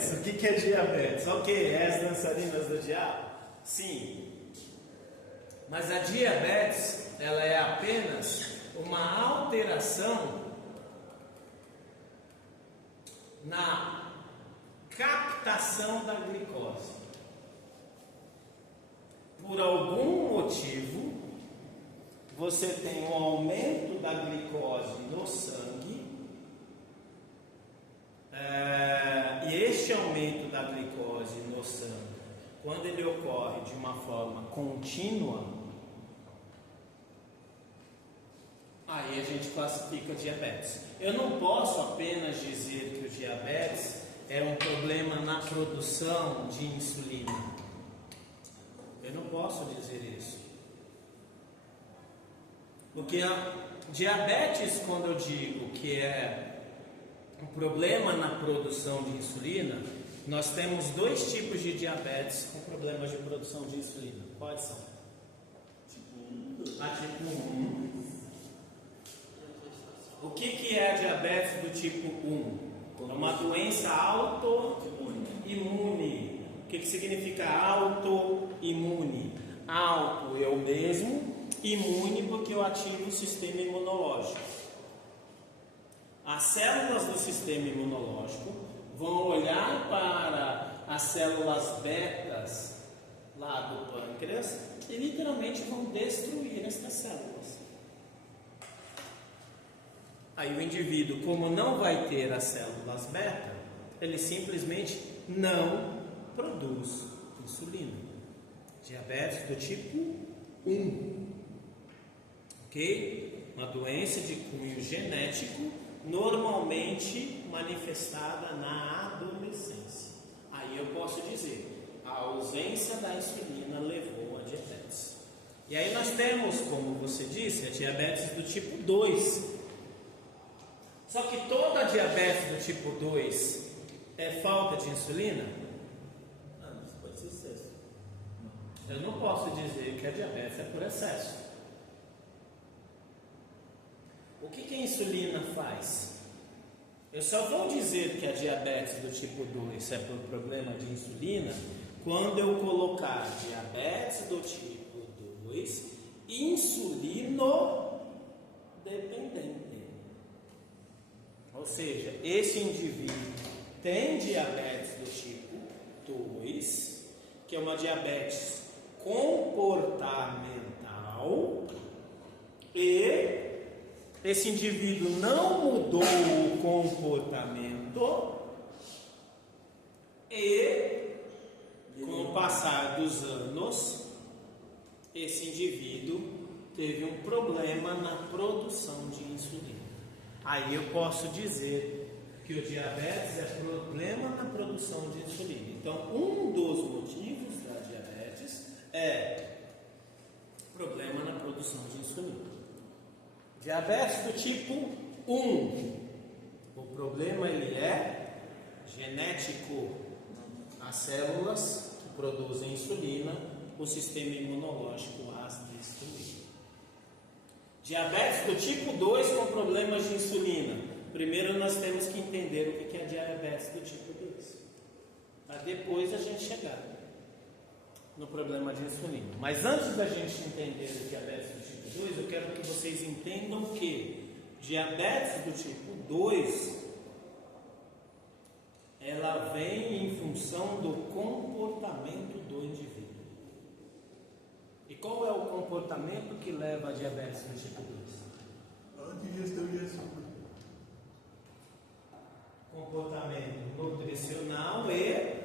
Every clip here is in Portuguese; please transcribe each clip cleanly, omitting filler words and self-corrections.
diabetes. O que é diabetes? Ok, é as dançarinas do diabo? Sim. Mas a diabetes, ela é apenas uma alteração na captação da glicose. Por algum motivo, você tem um aumento da glicose no sangue, e este aumento da glicose no sangue, quando ele ocorre de uma forma contínua, aí a gente classifica diabetes. Eu não posso apenas dizer que o diabetes é um problema na produção de insulina. Eu não posso dizer isso. Porque a diabetes, quando eu digo que é um problema na produção de insulina, nós temos dois tipos de diabetes com problemas de produção de insulina. Quais são? A tipo 1. O que é a diabetes do tipo 1? É uma doença autoimune. O que significa autoimune? Auto é o mesmo, imune porque eu ativo o sistema imunológico. As células do sistema imunológico vão olhar para as células betas lá do pâncreas e literalmente vão destruir essas células. Aí o indivíduo, como não vai ter as células beta, ele simplesmente não produz insulina. Diabetes do tipo 1. Ok? Uma doença de cunho genético, normalmente manifestada na adolescência. Aí eu posso dizer, a ausência da insulina levou a diabetes. E aí nós temos, como você disse, a diabetes do tipo 2. Só que toda diabetes do tipo 2 é falta de insulina? Não, isso pode ser excesso. Eu não posso dizer que a diabetes é por excesso. O que a insulina faz? Eu só vou dizer que a diabetes do tipo 2 é por problema de insulina quando eu colocar diabetes do tipo 2 insulino dependente. Ou seja, esse indivíduo tem diabetes do tipo 2, que é uma diabetes comportamental, e esse indivíduo não mudou o comportamento, e com o passar dos anos, esse indivíduo teve um problema na produção de insulina. Aí eu posso dizer que o diabetes é problema na produção de insulina. Então, um dos motivos da diabetes é problema na produção de insulina. Diabetes do tipo 1. O problema ele é genético. As células que produzem insulina, o sistema imunológico as destrui. Diabetes do tipo 2 com problemas de insulina. Primeiro nós temos que entender o que é diabetes do tipo 2, para depois a gente chegar no problema de insulina. Mas antes da gente entender o diabetes do tipo 2, eu quero que vocês entendam que diabetes do tipo 2 ela vem em função do comportamento do indivíduo. E qual é o comportamento que leva a diabetes do tipo 2? A digestão de açúcar. Comportamento nutricional e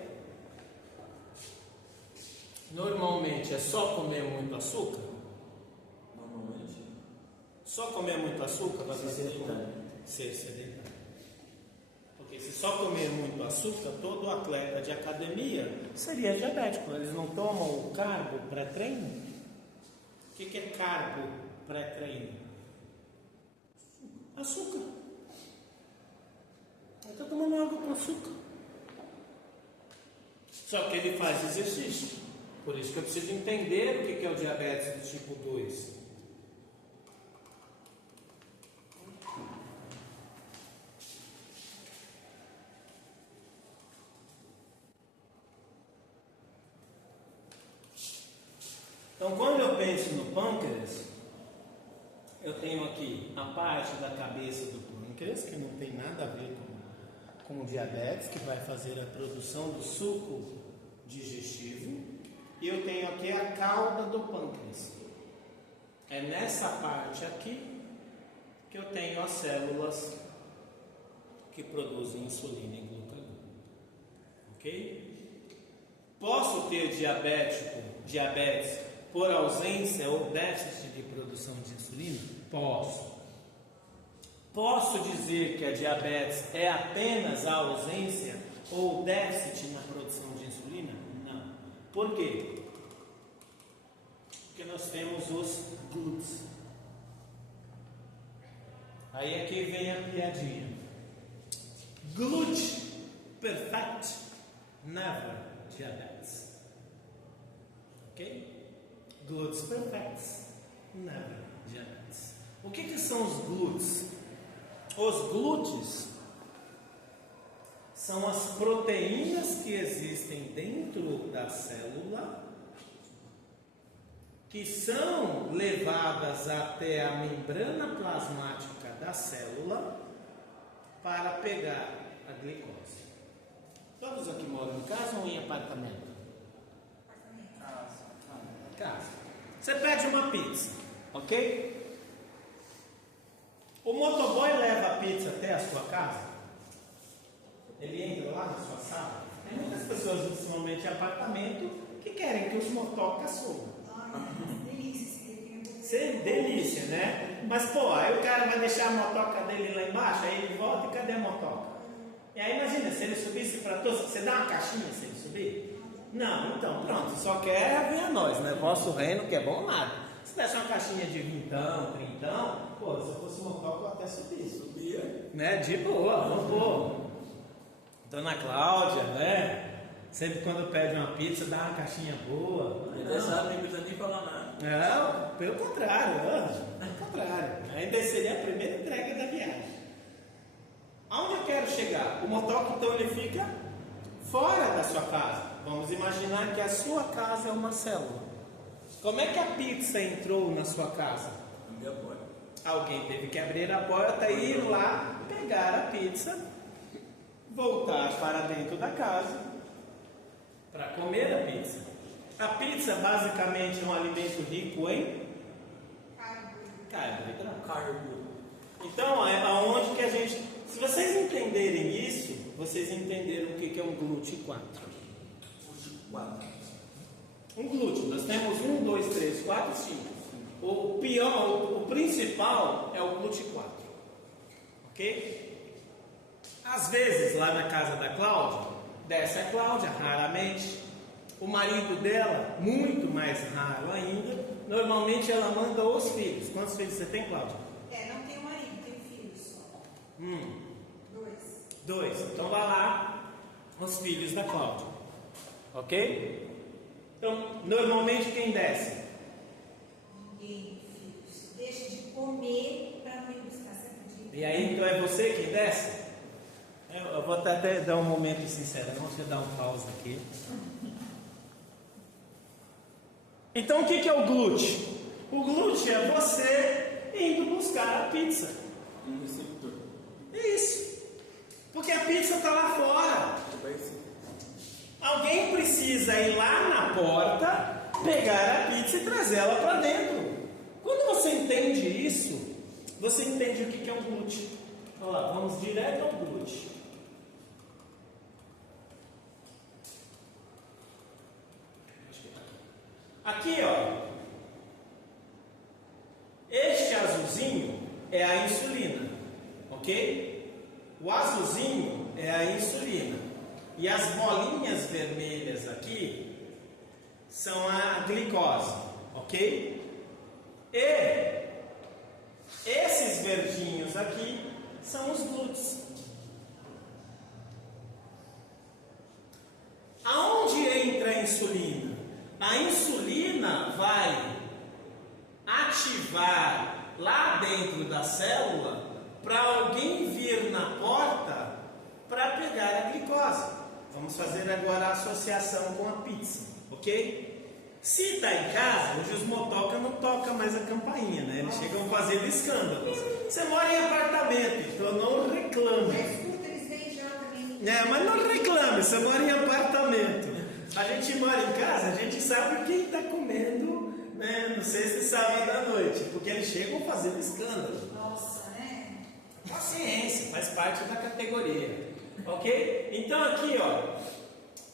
normalmente é só comer muito açúcar? Normalmente. Só comer muito açúcar vai Ser fazer sedentário. ser sedentário. Porque se só comer muito açúcar, todo atleta de academia seria diabético. Eles não tomam o carbo pré-treino? O que é carbo pré-treino? Açúcar. Ele está tomando água com açúcar. Só que ele faz exercício. Por isso que eu preciso entender o que é o diabetes do tipo 2. pâncreas, eu tenho aqui a parte da cabeça do pâncreas, que não tem nada a ver com o diabetes, que vai fazer a produção do suco digestivo. E eu tenho aqui a cauda do pâncreas. É nessa parte aqui que eu tenho as células que produzem insulina e glucagon. Ok? Posso ter diabetes por ausência ou déficit de produção de insulina? Posso. Posso dizer que a diabetes é apenas a ausência ou déficit na produção de insulina? Não. Por quê? Porque nós temos os GLUTs. Aí aqui vem a piadinha. GLUT perfect, never diabetes. Ok? GLUTs perfects, never diabetes. O que são os GLUTs? Os glúteos são as proteínas que existem dentro da célula, que são levadas até a membrana plasmática da célula para pegar a glicose. Todos aqui moram em casa ou em apartamento? Casa. Você pede uma pizza, ok? O motoboy leva a pizza até a sua casa? Ele entra lá na sua sala? Tem muitas pessoas, principalmente em apartamento, que querem que os motocas subam. Delícia, né? Mas pô, aí o cara vai deixar a motoca dele lá embaixo, aí ele volta e cadê a motoca? E aí imagina, se ele subisse para todos, você dá uma caixinha se ele subir? Não, então pronto, só quer vir a nós, né? Vosso reino que é bom nada. Se desse uma caixinha de vintão, trintão, pô, se eu fosse motoca eu até subia, né? De boa, vamos pôr. Dona Cláudia, né? Sempre quando pede uma pizza, dá uma caixinha boa. Ainda sabe, nem precisa nem falar nada. Não, pelo contrário, ainda seria a primeira entrega da viagem. Aonde eu quero chegar? O motoca então ele fica fora da sua casa. Vamos imaginar que a sua casa é uma célula. Como é que a pizza entrou na sua casa? Abrir a porta. Alguém teve que abrir a porta e ir lá pegar a pizza, voltar para dentro da casa para comer a pizza. A pizza basicamente é um alimento rico em carboidrato. Então é aonde que a gente, se vocês entenderem isso, vocês entenderam o que é um GLUT4. Um glúteo, nós temos 1, 2, 3, 4, 5. O principal é o GLUT4. Ok? Às vezes lá na casa da Cláudia, desce a Cláudia, raramente. O marido dela, muito mais raro ainda. Normalmente ela manda os filhos. Quantos filhos você tem, Cláudia? Não tenho marido, tenho filhos só. 2. Então vai lá os filhos da Cláudia. Ok? Então, normalmente quem desce? Ninguém, filhos. Deixa de comer para não ir buscar sempre de... E aí, então é você quem desce? Eu vou até dar um momento sincero. Vamos dar um pause aqui. Então o que é o glúteo? O glúteo é você indo buscar a pizza. Um receptor. É isso. Porque a pizza está lá fora. Alguém precisa ir lá na porta, pegar a pizza e trazer ela para dentro. Quando você entende isso, você entende o que é um glúteo. Olha lá, vamos direto ao glúteo. Aqui, ó, este azulzinho é a insulina, ok? O azulzinho é a insulina e as bolinhas vermelhas aqui são a glicose, ok? E esses verdinhos aqui são os glúteos. Aonde entra a insulina? A insulina vai ativar lá dentro da célula para alguém vir na porta para pegar a glicose. Vamos fazer agora a associação com a pizza, ok? Se está em casa, hoje os motoca não tocam mais a campainha, né? Eles chegam fazendo escândalos. Você mora em apartamento, então não reclame. Escuta, eles vêm já também. Mas não reclame, você mora em apartamento. A gente mora em casa, a gente sabe quem está comendo, né? Não sei se sábado à noite, porque eles chegam fazendo escândalo. Nossa, né? Paciência, faz parte da categoria. Ok? Então aqui, ó,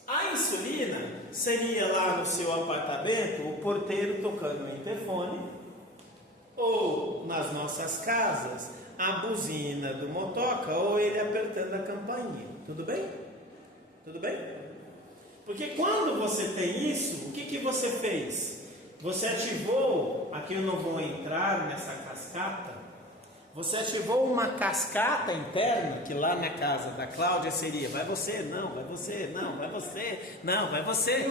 a insulina seria lá no seu apartamento o porteiro tocando o interfone, ou nas nossas casas a buzina do motoca, ou ele apertando a campainha. Tudo bem? Tudo bem? Porque quando você tem isso, o que você fez? Você ativou, aqui eu não vou entrar nessa cascata, você ativou uma cascata interna, que lá na casa da Cláudia seria: vai você, não, vai você, não, vai você, não, vai você.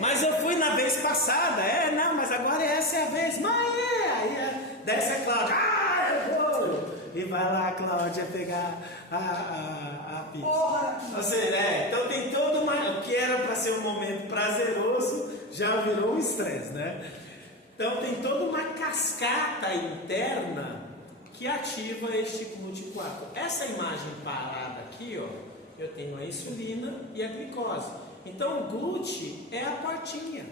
Mas eu fui na vez passada, não, mas agora essa é a vez. Mas aí desce a Cláudia, eu vou. E vai lá a Cláudia pegar a pizza. Ou seja, então tem todo o que era para ser um momento prazeroso, já virou um estresse, né? Então tem toda uma cascata interna que ativa este GLUT4. Essa imagem parada aqui, ó, eu tenho a insulina e a glicose. Então o GLUT é a portinha.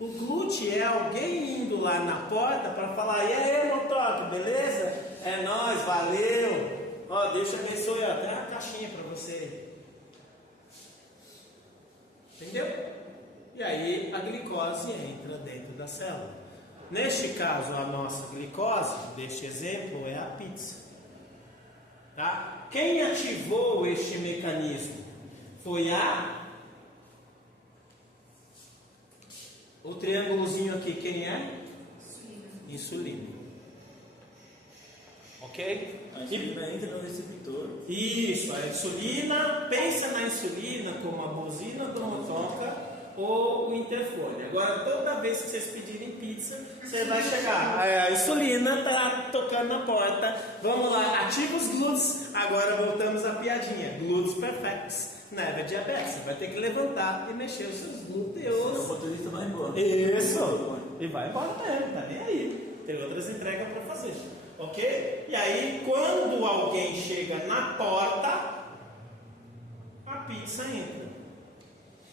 O GLUT é alguém indo lá na porta para falar: e aí, motoca, beleza? É nóis, valeu. Ó, Deus te abençoe, ó, tem uma caixinha para você. Entendeu? E aí a glicose entra dentro da célula. Neste caso, a nossa glicose, deste exemplo, é a pizza. Tá? Quem ativou este mecanismo? Foi o triângulozinho aqui, quem é? Insulina. Ok? A insulina entra no receptor. Isso, a insulina, pensa na insulina como a buzina do motoca ou o interfone. Agora, toda vez que vocês pedirem pizza, você vai chegar: a insulina está tocando na porta, vamos lá, ativa os glúteos. Agora voltamos à piadinha: glúteos perfectos, never diabetes. Você vai ter que levantar e mexer os seus glúteos. O motorista vai embora. Isso, e vai embora mesmo, tá nem aí, tem outras entregas para fazer, ok? E aí, quando alguém chega na porta, a pizza entra.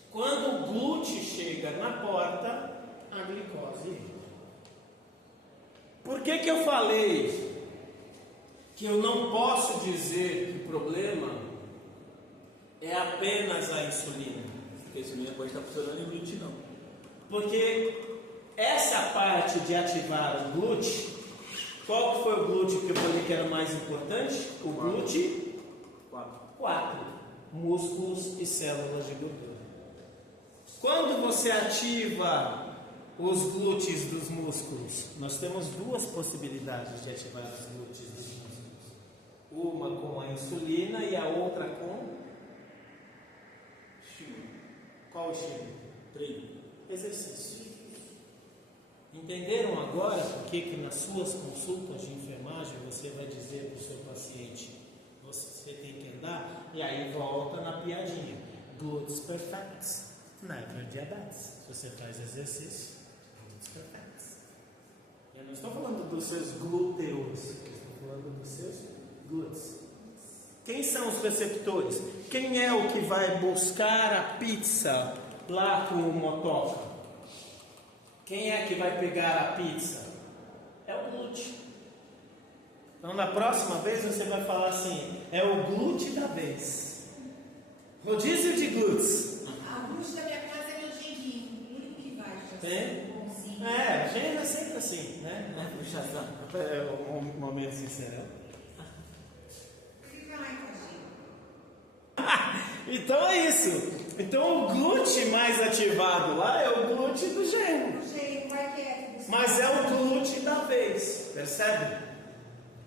Quando o GLUT chega na porta, a glicose entra. Por que eu falei que eu não posso dizer que o problema é apenas a insulina? Porque a insulina pode estar funcionando e o GLUT não. Porque essa parte de ativar o GLUT, qual que foi o GLUT que eu falei que era o mais importante? O GLUT 4. Músculos e células de gordura. Quando você ativa os glúteos dos músculos, nós temos duas possibilidades de ativar os glúteos dos músculos. Uma com a insulina e a outra com Estímulo. qual estímulo? Treino. Exercício. Entenderam agora por que nas suas consultas de enfermagem você vai dizer para o seu paciente: você tem que andar? E aí volta na piadinha: glúteos perfectos, never diabetes. Se você faz exercício, glúteos perfectos. Eu não estou falando dos seus glúteos, eu estou falando dos seus glúteos. Quem são os receptores? Quem é o que vai buscar a pizza lá com o motoca? Quem é que vai pegar a pizza? É o glúteo. Então, na próxima vez você vai falar assim: é o glúteo da vez. Rodízio de glúteos. A luz da minha casa é meu genrinho, o único que vai. Tem? Bonzinho. O genro é sempre assim, né? É um momento sincero. Fica lá em casinha. Então é isso. Então o glúteo mais ativado lá é o glúteo do genro. O genro vai quieto. Mas é o glúteo da vez, percebe?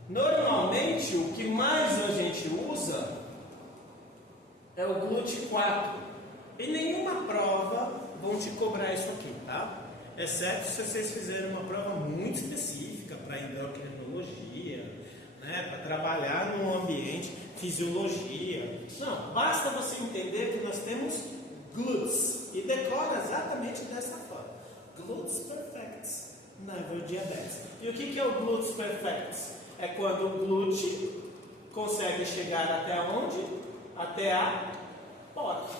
Normalmente o que mais a gente usa é o glúteo 4. E nenhuma prova vão te cobrar isso aqui, tá? Exceto se vocês fizerem uma prova muito específica para endocrinologia, né? Para trabalhar no ambiente fisiologia. Não, basta você entender que nós temos glúteos. e decora exatamente dessa forma. Gluteus perfectus, nível diabetes. E o que é o gluteus perfectus? É quando o glúteo consegue chegar até onde? Até a porta.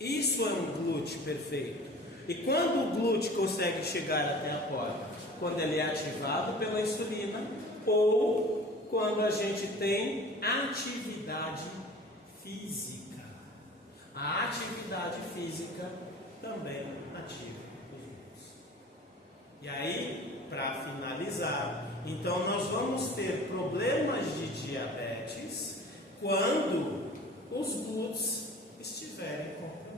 Isso é um glúteo perfeito. E quando o glúteo consegue chegar até a porta? Quando ele é ativado pela insulina ou quando a gente tem atividade física. A atividade física também ativa os glúteos. E aí, para finalizar, então nós vamos ter problemas de diabetes quando os glúteos estiverem com problema.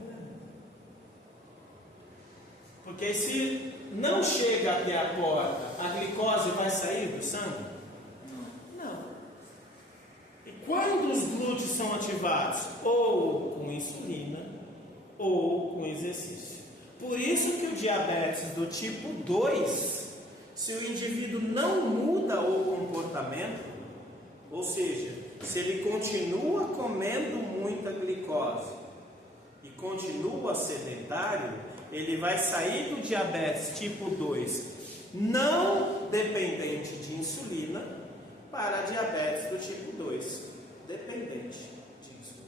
Porque se não chega até a porta, a glicose vai sair do sangue? Não. E quando os glúteos são ativados? Ou com insulina, ou com exercício. Por isso que o diabetes do tipo 2, se o indivíduo não muda o comportamento, ou seja, se ele continua comendo muita glicose e continua sedentário, ele vai sair do diabetes tipo 2 não dependente de insulina para diabetes do tipo 2 dependente de insulina.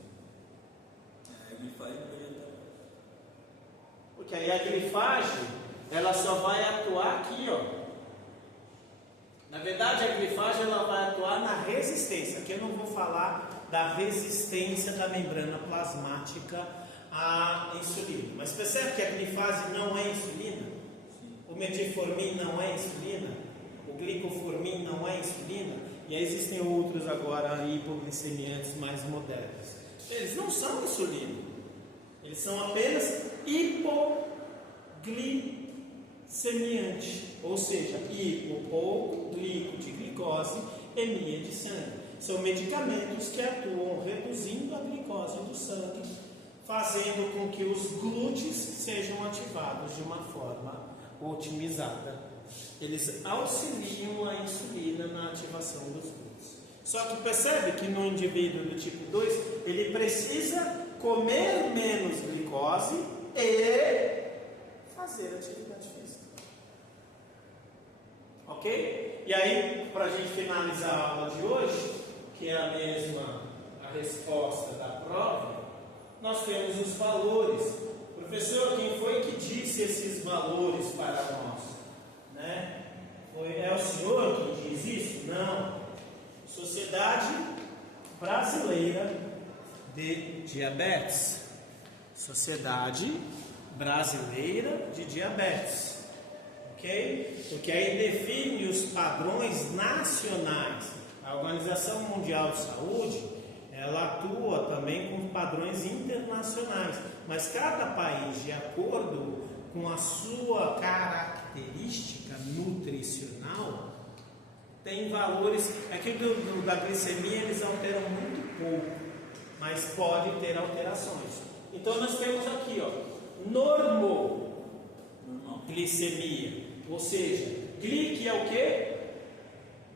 Porque aí a glifagem, ela só vai atuar aqui, ó. Na verdade, a glifagem ela vai atuar na resistência. Aqui eu não vou falar da resistência da membrana plasmática à insulina. Mas percebe que a glifase não é insulina? O metformin não é insulina? O glicoformin não é insulina? E aí existem outros agora hipoglicemiantes mais modernos. Eles não são insulina. Eles são apenas hipoglicemiante. Ou seja, hipo, pouco, glico de glicose, emia de sangue. São medicamentos que atuam reduzindo a glicose do sangue, fazendo com que os glúteos sejam ativados de uma forma otimizada. Eles auxiliam a insulina na ativação dos glúteos. Só que percebe que no indivíduo do tipo 2, ele precisa comer menos glicose e fazer atividade física. Ok? E aí, para a gente finalizar a aula de hoje, que é a mesma a resposta da prova, nós temos os valores. Professor, quem foi que disse esses valores para nós? Né? É o senhor que diz isso? Não. Sociedade Brasileira de Diabetes. Sociedade Brasileira de Diabetes. Ok? Porque aí define os padrões nacionais. A Organização Mundial de Saúde, ela atua também com padrões internacionais. Mas cada país, de acordo com a sua característica nutricional, tem valores. Aqui da glicemia eles alteram muito pouco, mas pode ter alterações. Então nós temos aqui, ó, normoglicemia, ou seja, glic é o que?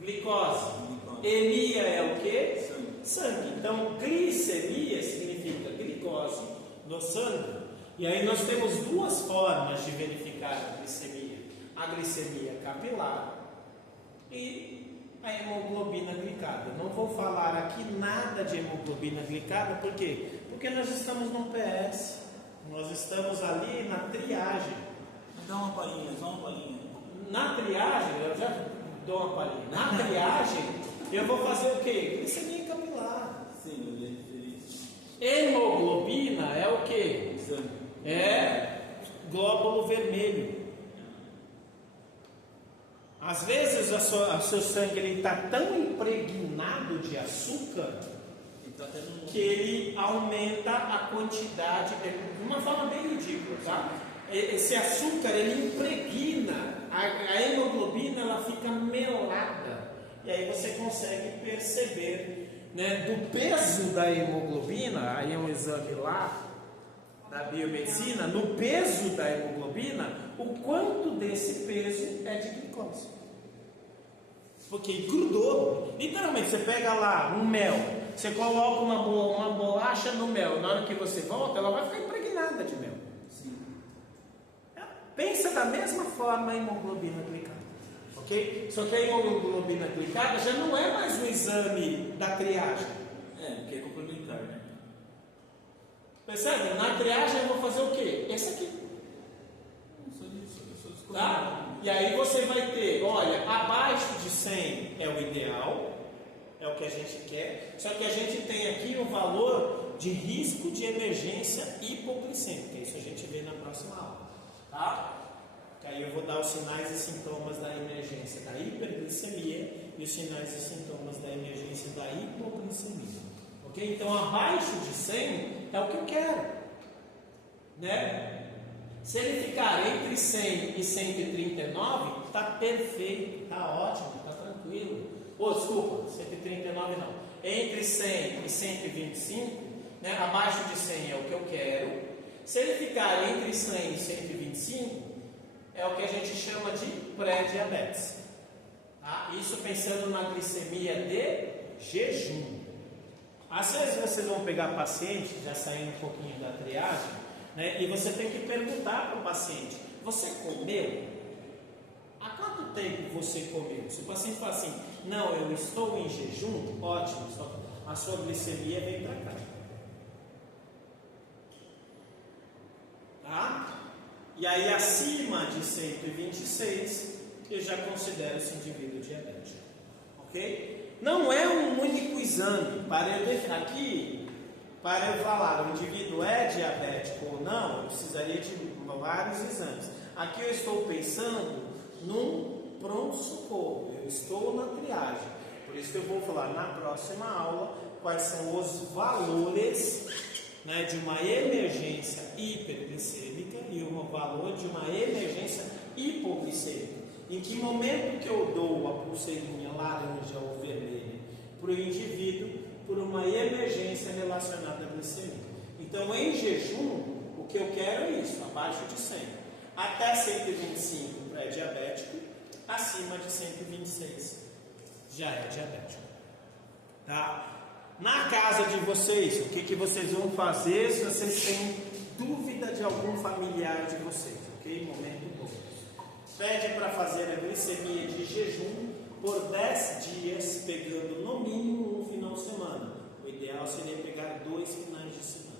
Glicose. Emia é o que? Sangue. Então glicemia significa glicose no sangue. E aí nós temos duas formas de verificar a glicemia: a glicemia capilar e a hemoglobina glicada. Não vou falar aqui nada de hemoglobina glicada, por quê? Porque nós estamos no PS, nós estamos ali na triagem. Dá uma palhinha, só uma palhinha. Na triagem, eu já dou uma palhinha. Na triagem, eu vou fazer o quê? Glicemia capilar. Sim, eu ia referir isso. Hemoglobina é o quê? Exame. É glóbulo vermelho. Às vezes o seu sangue está tão impregnado de açúcar que ele aumenta a quantidade, de uma forma bem ridícula, tá? Esse açúcar ele impregna, a hemoglobina ela fica melada, e aí você consegue perceber, né, do peso da hemoglobina. Aí é um exame lá da biomedicina, no peso da hemoglobina, o quanto desse peso é de glicose. Porque grudou. Literalmente, você pega lá um mel, você coloca uma bolacha no mel, na hora que você volta, ela vai ficar impregnada de mel. Sim. Pensa da mesma forma a hemoglobina glicada, ok? Só que a hemoglobina glicada já não é mais um exame da triagem. Porque é complementar, né? Percebe? Na triagem eu vou fazer o quê? Esse aqui. Eu sou desculpa. Tá? E aí você vai ter, olha, abaixo de 100 é o ideal, é o que a gente quer, só que a gente tem aqui o valor de risco de emergência hipoglicêmica, isso a gente vê na próxima aula, tá? Que aí eu vou dar os sinais e sintomas da emergência da hiperglicemia e os sinais e sintomas da emergência da hipoglicemia, ok? Então abaixo de 100 é o que eu quero, né? Se ele ficar entre 100 e 139, está perfeito, está ótimo, está tranquilo. Desculpa, 139 não. Entre 100 e 125, né, abaixo de 100 é o que eu quero. Se ele ficar entre 100 e 125, é o que a gente chama de pré-diabetes. Tá? Isso pensando na glicemia de jejum. Às vezes vocês vão pegar paciente, já saindo um pouquinho da triagem, né? E você tem que perguntar para o paciente: você comeu? Há quanto tempo você comeu? Se o paciente fala assim: não, eu estou em jejum, ótimo, a sua glicemia vem para cá. Tá? E aí acima de 126 eu já considero esse indivíduo diabético. Ok? Não é um único exame para eu definir aqui. Para eu falar o indivíduo é diabético ou não, eu precisaria de vários exames. Aqui eu estou pensando num pronto-socorro, eu estou na triagem. Por isso que eu vou falar na próxima aula quais são os valores, né, de uma emergência hiperglicêmica e o valor de uma emergência hipoglicêmica. Em que momento que eu dou a pulseirinha laranja ou vermelha para o indivíduo por uma emergência relacionada à glicemia. Então, em jejum, o que eu quero é isso, abaixo de 100. Até 125 pré-diabético, acima de 126 já é diabético. Tá? Na casa de vocês, o que vocês vão fazer se vocês têm dúvida de algum familiar de vocês? Ok? Momento bom. Pede para fazer a glicemia de jejum por 10 dias, pegando no mínimo um final de semana. O ideal seria pegar 2 finais de semana.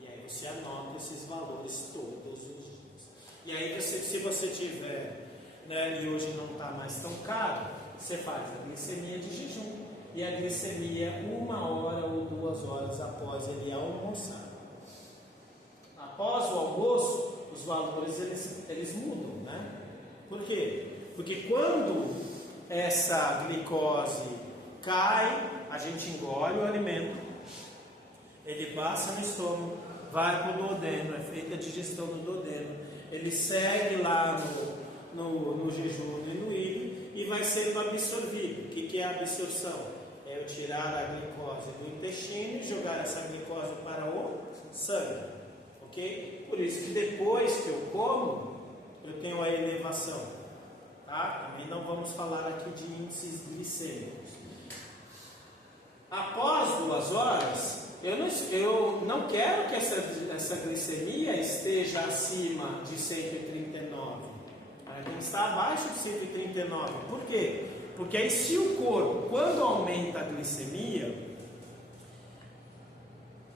E aí você anota esses valores todos os dias. E aí se você tiver, né, e hoje não está mais tão caro, você faz a glicemia de jejum e a glicemia 1 hora ou 2 horas após ele almoçar. Após o almoço, os valores eles mudam, né? Por quê? Porque quando essa glicose cai, a gente engole o alimento, ele passa no estômago, vai para o duodeno, é feita a digestão do duodeno, ele segue lá no jejum e no hígado e vai sendo absorvido. O que é a absorção? É eu tirar a glicose do intestino e jogar essa glicose para o sangue, ok? Por isso que depois que eu como, eu tenho a elevação. Tá? Também não vamos falar aqui de índices glicêmicos. Após 2 horas, eu não quero que essa glicemia esteja acima de 139. Ela tem que estar abaixo de 139. Por quê? Porque aí se o corpo, quando aumenta a glicemia,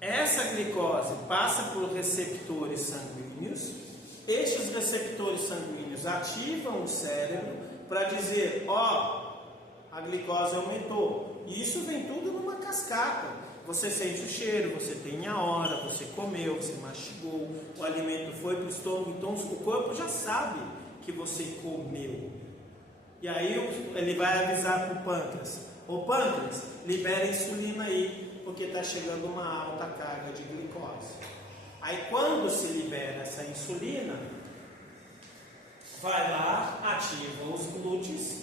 essa glicose passa por receptores sanguíneos. Estes receptores sanguíneos ativam o cérebro para dizer: a glicose aumentou. E isso vem tudo numa cascata. Você sente o cheiro, você tem a hora, você comeu, você mastigou, o alimento foi para o estômago, então o corpo já sabe que você comeu. E aí ele vai avisar para o pâncreas: ô pâncreas, libera insulina aí, porque está chegando uma alta carga de glicose. Aí quando se libera essa insulina, vai lá, ativa os glúteos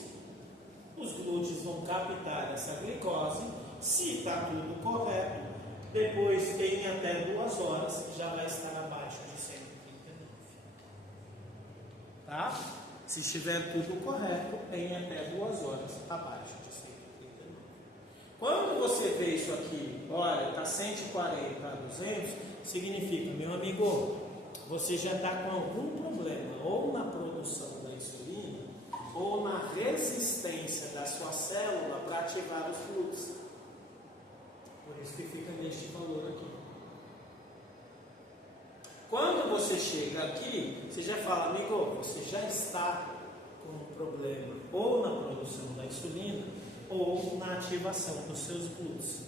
vão captar essa glicose. Se está tudo correto, depois em até 2 horas já vai estar abaixo de 139. Tá? Se estiver tudo correto, em até 2 horas abaixo de 139. Quando você vê isso aqui, olha, está 140 a 200, significa, meu amigo, você já está com algum problema, ou na produção da insulina, ou na resistência da sua célula para ativar os fluxos. Por isso que fica neste valor aqui. Quando você chega aqui, você já fala, amigo, você já está com um problema ou na produção da insulina ou na ativação dos seus glúteos.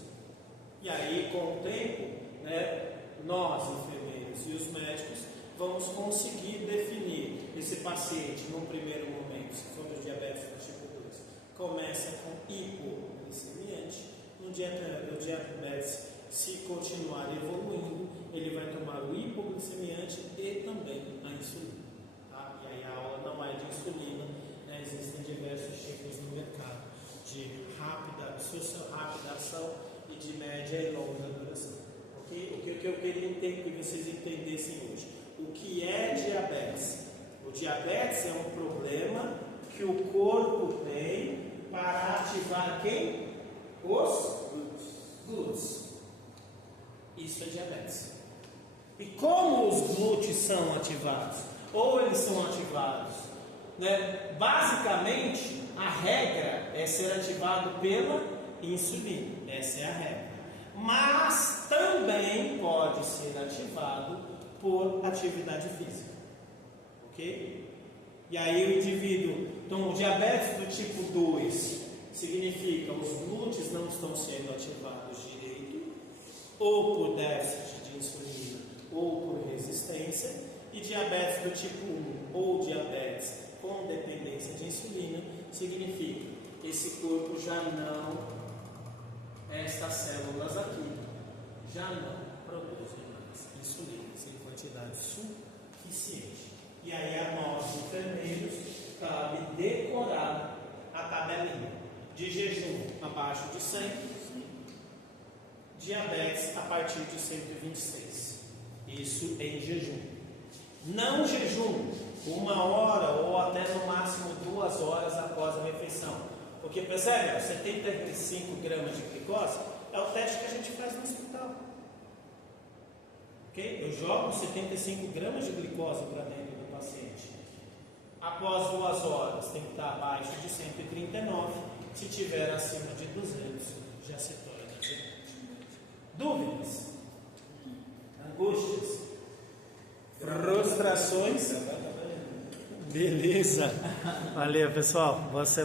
E aí, com o tempo, né, nós, enfermeiros e os médicos, vamos conseguir definir esse paciente num primeiro momento, se for do diabetes do tipo 2, começa com hipoglicemiante, no diabetes, se continuar evoluindo, ele vai tomar o hipoglicemiante e também a insulina. Tá? E aí a aula não é de insulina, né? Existem diversos tipos no mercado, de rápida absorção, rápida ação e de média e longa duração. Okay? O que eu queria que vocês entendessem hoje? O que é diabetes? O diabetes é um problema que o corpo tem para ativar quem? Os glúteos. Isso é diabetes. E como os glúteos são ativados? Ou eles são ativados, né? Basicamente, a regra é ser ativado pela insulina. Essa é a regra. Mas também pode ser ativado por atividade física. Ok? E aí o indivíduo, então o diabetes do tipo 2 significa os glúteos não estão sendo ativados direito, ou por déficit de insulina, ou por resistência, e diabetes do tipo 1 ou diabetes com dependência de insulina significa que esse corpo já não, estas células aqui, já não produzem mais insulina em quantidade suficiente. E aí a nós, enfermeiros, cabe decorar a tabelinha de jejum abaixo de 100, diabetes a partir de 126. Isso em jejum. Não jejum 1 hora ou até no máximo 2 horas após a refeição. Porque percebe, 75 gramas de glicose é o teste que a gente faz no hospital. Ok? Eu jogo 75 gramas de glicose para dentro do paciente. Após 2 horas tem que estar abaixo de 139. Se tiver acima de 200, já se torna diabetes. Dúvidas? Angústias? Frustrações? Beleza. Valeu, pessoal. Boa semana.